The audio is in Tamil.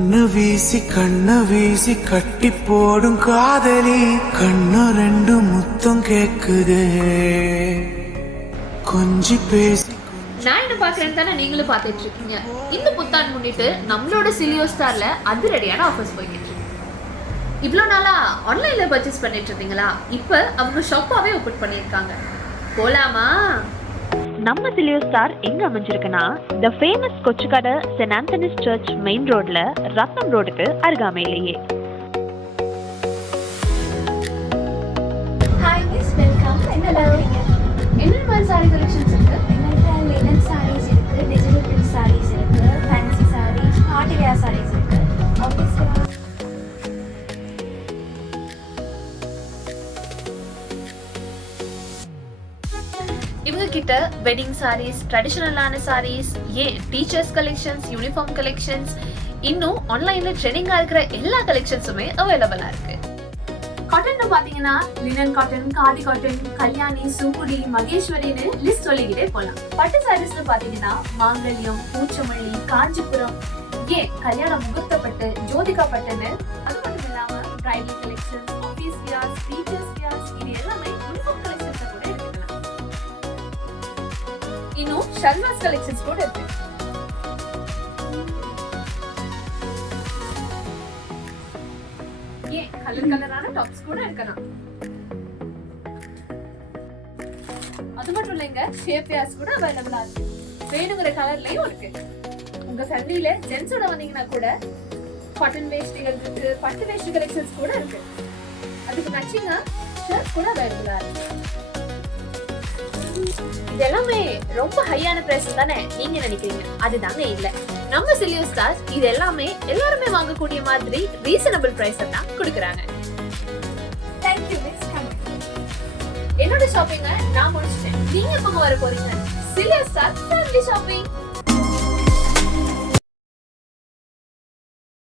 கண்ணு வீசி கட்டி போடும் காதலி கண்ணு ரெண்டு முத்தம் கேக்குதே கொஞ்சி பேசி. நான் என்ன பாக்குறேன்னு தானே நீங்களும் பாத்துட்டு இருக்கீங்க. இந்த புத்தாண்டு முன்னிட்டு நம்மளோட சிலியோ ஸ்டார்ல அதிரடியான ஆஃபர்ஸ் போய்கிட்டு இருக்கு. இவ்வளோ நாளா ஆன்லைன்ல பர்ச்சேஸ் பண்ணிட்டு இருந்தீங்களா? இப்ப அவங்க ஷாப்பாவே ஓபன் பண்ணிருக்காங்க. போலாமா? நம்ம சிலியோ ஸ்டார் எங்க அமைஞ்சிருக்குன்னா the famous Kochchikade saint Anthony's church main ரோட்ல ரத்னம் ரோடுக்கு அருகாமையிலேயே. Hi miss, welcome. என்ன பார்க்குறீங்க? என்ன மாதிரி சாரி கலெக்ஷன்ஸ் இருக்கு? எங்கள்கிட்ட லினன் சாரீஸ் இருக்கு, டிஜிட்டல் பிரிண்ட் சாரீஸ் இருக்கு, fancy sarees, party wear sarees இருக்கு. ஆஃபீஸ் இவங்க கிட்ட வெட்டிங் சாரீஸ், ட்ரெடிஷனலான sarees, teachers collections, uniform collections, இன்னும் ஆன்லைன்ல ட்ரெண்டிங்கா இருக்கிற எல்லா கலெக்ஷன்ஸுமே அவைலபிளா இருக்கு. காட்டன்ல பாத்தீங்கன்னா linen cotton, khadi cotton, Kalyani, Sungudi, மகேஸ்வரின்னு லிஸ்ட் சொல்லிக்கிட்டே போலாம். பட்டு சாரீஸ்ல பாத்தீங்கன்னா மாங்கல்யம், பூச்சமல்லி, காஞ்சிபுரம், கல்யாண முகூர்த்த பட்டு, ஜோதிகா பட்டுன்னு, அது மட்டும் இல்லாம bridal collections, office wears, teachers wears, இது எல்லாமே யூனிஃபார்ம் கலெக்ஷன்ஸ் கூட எடுத்துக்கலாம். இன்னும் ஷல்வாஸ் கலெக்ஷன்ஸ் கூட இருக்கு. கலர் கலரான டாப்ஸ் கூட இருக்கலாம். அது மட்டும் இல்லைங்க, ஷேப் வியர்ஸ் கூட அவைலபிளா இருக்கு. வேணுங்கிற கலர்லயும் இருக்கு. உங்க ஃபேமிலில ஜென்ஸோட வந்தீங்கன்னா கூட காட்டன் வேஷ்டிகள் இருக்கு, பட்டு வேஷ்டி கலெக்ஷன்ஸ் கூட இருக்கு. அதுக்கு மேட்சிங்கா ஷர்ட் கூட அவைலபிளா இருக்கு. இது எல்லாமே ரொம்ப ஹையான பிரைஸ் தானே நீங்க நினைக்கிறீங்க? அதுதாங்க இல்ல. நம்ம சிலியோ ஸ்டார்ஸ் இது எல்லாமே எல்லாருமே வாங்கக்கூடிய மாதிரி ரீசனபிள் பிரைஸ் தான் கொடுக்கறாங்க. Thank you miss. என்னோட ஷாப்பிங்க நான் முடிச்சிட்டேன். நீங்க எப்போ வர போறீங்க? சிலியோ ஸ்டார் ஃபேமிலி ஷாப்பிங்.